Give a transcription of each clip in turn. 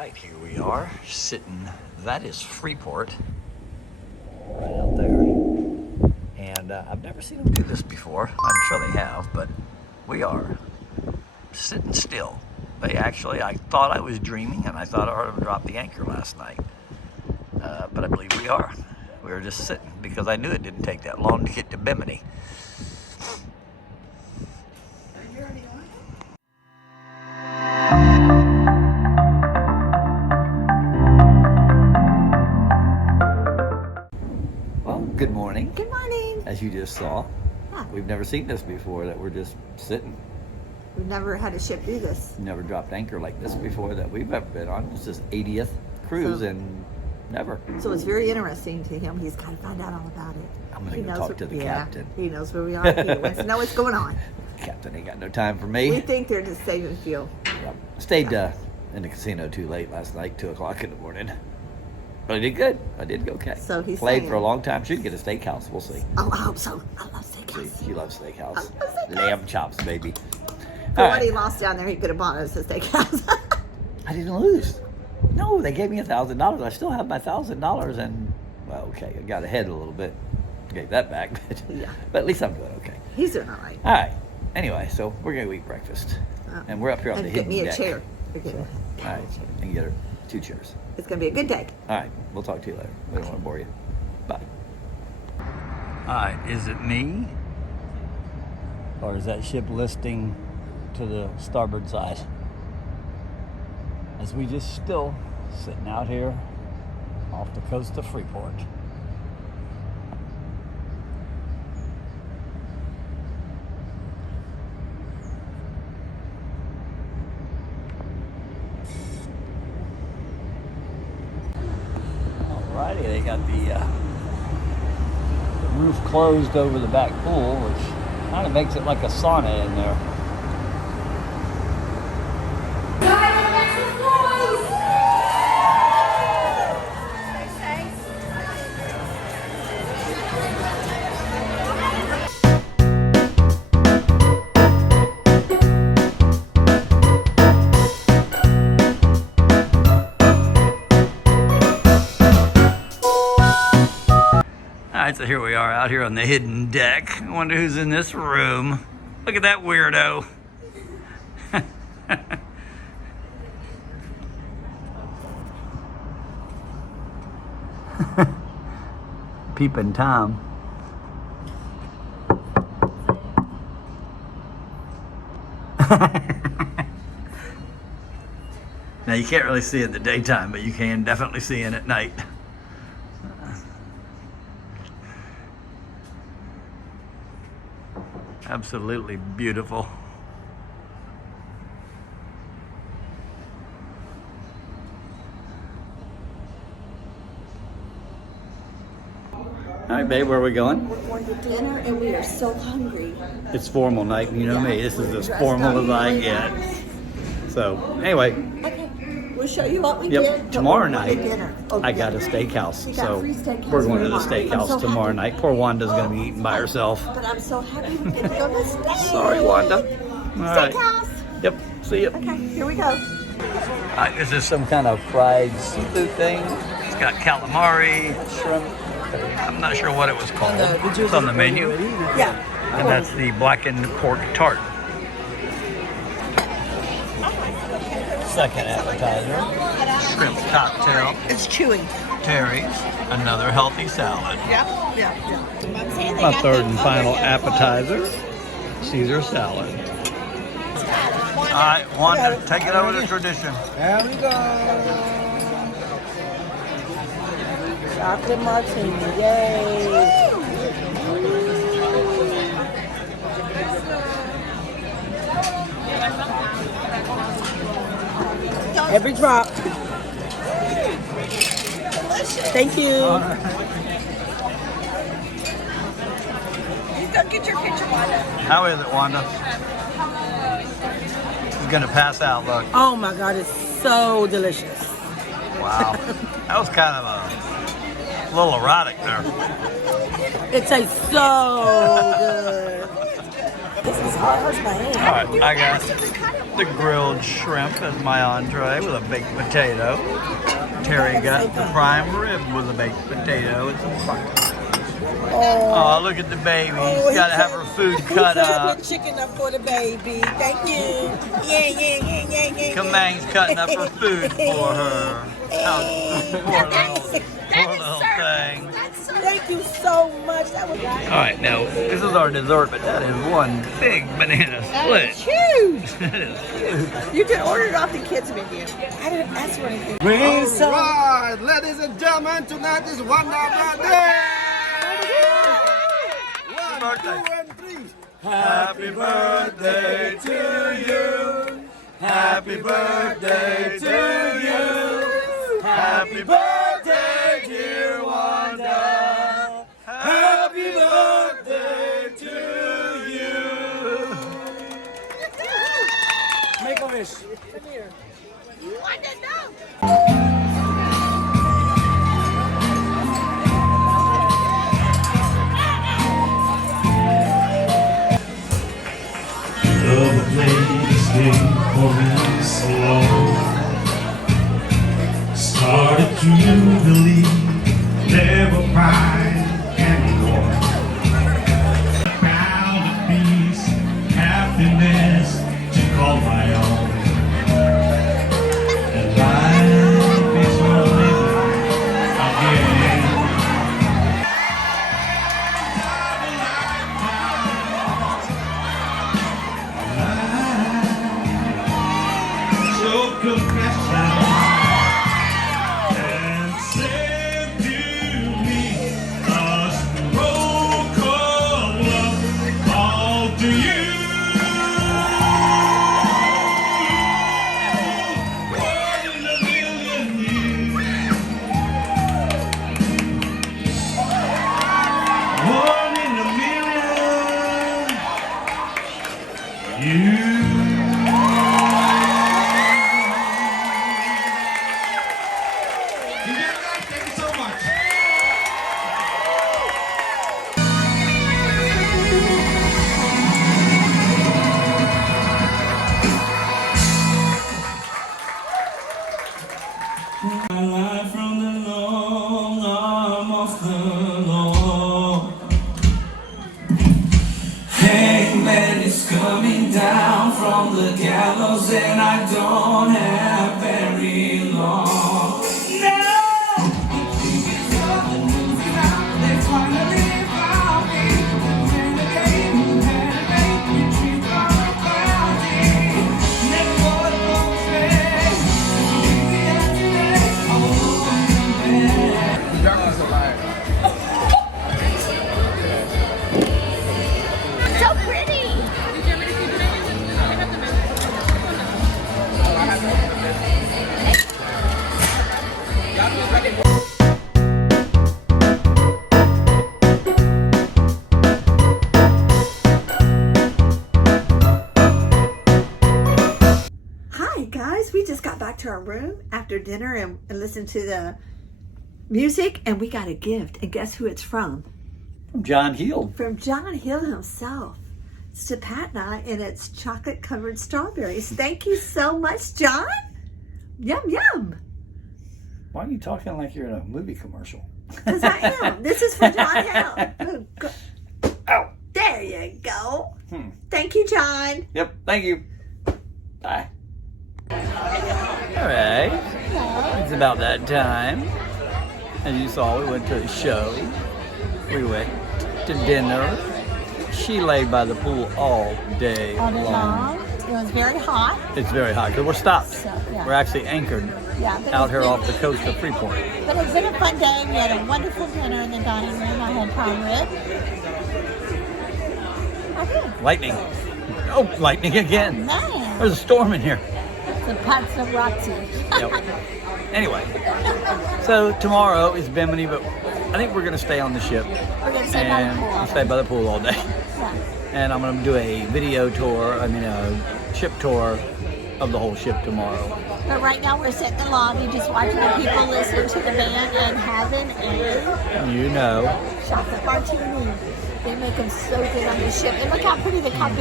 right, here we are sitting. That is Freeport right out there. And I've never seen them do this before. I'm sure they have, but we are sitting still. They actually, I thought I was dreaming and I thought I heard them drop the anchor last night. But I believe we are. We were just sitting because I knew it didn't take that long to get to Bimini. Good morning. Good morning. As you just saw, we've never seen this before, that we're just sitting. We've never had a ship do this. Never dropped anchor like this before that we've ever been on. This is 80th cruise and never. So it's very interesting to him. He's got to find out all about it. I'm going to go talk to the captain. He knows where we are. He wants to know what's going on. Captain ain't got no time for me. We think they're just saving fuel. Yep. Stayed in the casino too late last night, 2 o'clock in the morning. But I did good. I did okay. So he's played saying, for a long time. Should get a steakhouse. We'll see. Oh, I hope so. I love steakhouse. See, she loves steakhouse. I love steakhouse. Lamb chops, baby. For what he lost down there, he could have bought us a steakhouse. I didn't lose. No, they gave me $1,000. I still have my $1,000, and well, okay, I got ahead a little bit. Gave that back, but at least I'm doing okay. He's doing all right. All right. Anyway, so we're gonna eat breakfast, and we're up here on the hidden deck. Get me a chair. All right, and get her 2 chairs. It's gonna be a good day. All right, we'll talk to you later. We don't want to bore you. Bye. All right, is it me, or is that ship listing to the starboard side? As we just still sitting out here off the coast of Freeport. Alrighty, they got the roof closed over the back pool, which kind of makes it like a sauna in there. Alright, so here we are out here on the hidden deck. I wonder who's in this room. Look at that weirdo. Peeping Tom. Now you can't really see it in the daytime, but you can definitely see it at night. Absolutely beautiful. All right, babe, where are we going? We're going to dinner, and we are so hungry. It's formal night, you know me. This is as formal as I get. So, anyway. Okay, we'll show you what we Yep, did. tomorrow night, Oh, I got a steakhouse. We got So, free steakhouse we're going to the tomorrow. I'm steakhouse so tomorrow happy. night. Poor Wanda's going to be eating by herself. But I'm so happy we get to go to the steak. Sorry, Wanda. All right. Steakhouse. Yep, see you. Okay, here we go. This is some kind of fried seafood thing. It's got calamari, shrimp. I'm not sure what it was called. It's on the menu. Yeah. And that's the blackened pork tart. Second appetizer, shrimp cocktail. It's chewy. Terry's, another healthy salad. Yeah. My third and final appetizer, Caesar salad. All right, Wanda, take it over to tradition. There we go. Chocolate martini, yay! Every drop. Thank you. Don't get your picture, Wanda. How is it, Wanda? She's gonna pass out, look. Oh my God, it's so delicious. Wow. That was kind of a little erotic there. It tastes so good. This is hard. Hurts my hand. All right, I got the grilled shrimp as my entree with a baked potato. Terry got the prime rib with a baked potato and some butter. Oh, look at the baby. She's got to have her food cut up. Put chicken up for the baby. Thank you. Yeah. Kamang's cutting up her food for her. Poor little thing. Thank you so much. That was All right, now this is our dessert, but that is one big banana split. Huge. That is huge. You can order it off the kids menu. I didn't ask for anything. All right, ladies and gentlemen, tonight is one birthday. 1, 2, and 3. Happy birthday to you. Happy birthday to you. Happy birthday, dear Wanda. Happy birthday to you. Make a wish. Come here. Love played this game for me so long. Started to believe, never cry anymore. Found a peace, happiness to call my own. And life is worth living again. So confession and send to me a stroke of love all to you. One in a million years. One in a million. You. Thank you so much. My life from the long arm of the Lord. Hangman is coming down from the gallows, and I don't have very long. So pretty. Hi guys, we just got back to our room after dinner and listened to the music, and we got a gift. And guess who it's from? From John Hill. From John Hill himself. It's to Pat and I, and it's chocolate covered strawberries. Thank you so much, John. Yum, yum. Why are you talking like you're in a movie commercial? Because I am. This is for John Hill. Ow. There you go. Thank you, John. Yep, thank you. Bye. All right. It's about that time. As you saw, we went to a show. We went to dinner. She laid by the pool all day long. It was very hot. It's very hot because we're stopped. So, yeah. We're actually anchored Yeah, out here off the coast of Freeport. But it's been a fun day. We had a wonderful dinner in the dining room. I had prime rib. Okay. Lightning. Oh, lightning again. Man, There's a storm in here. the paparazzi. Yep. Anyway, so tomorrow is Bimini, but I think we're going to stay on the ship We're going to stay by the pool. and stay by the pool all day. Yeah. And I'm going to do a video tour, a ship tour of the whole ship tomorrow. But right now we're sitting in the lobby just watching the people listen to the band and having a You know. chocolate martini. They make them so good on the ship. And look how pretty the cup is.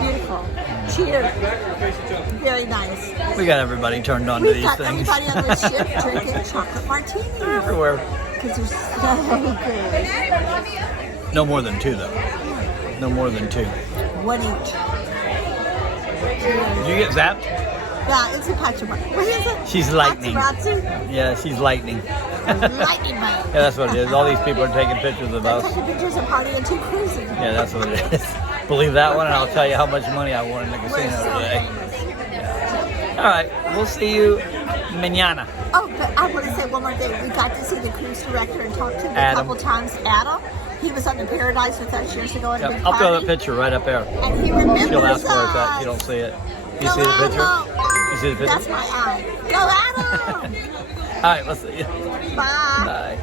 Beautiful. Cheers. Very nice. We got everybody turned on to We've these got things. everybody on the ship drinking chocolate martinis. They're everywhere. Because they're so good. No more than 2 though. No more than 2. One each. Did you get zapped? Yeah, it's a Pachama. What is it? She's lightning. Paparazzi? Yeah, she's lightning. Lightning man. Yeah, that's what it is. All these people are taking pictures of They're us. taking pictures of partying too cruising. Yeah, that's what it is. Believe that one, and I'll tell you how much money I won in the We're casino so today. famous. All right, we'll see you mañana. Oh, but I want to say one more thing. We got to see the cruise director and talk to him Adam. a couple times. Adam. He was on the Paradise with us years ago at a big I'll throw party. that picture right up there. And he remembers She'll ask where it's at. us. You don't see it. You Go see the picture? Adam. You see the picture? That's my eye. Go Adam. All right, let's see you. Bye. Bye.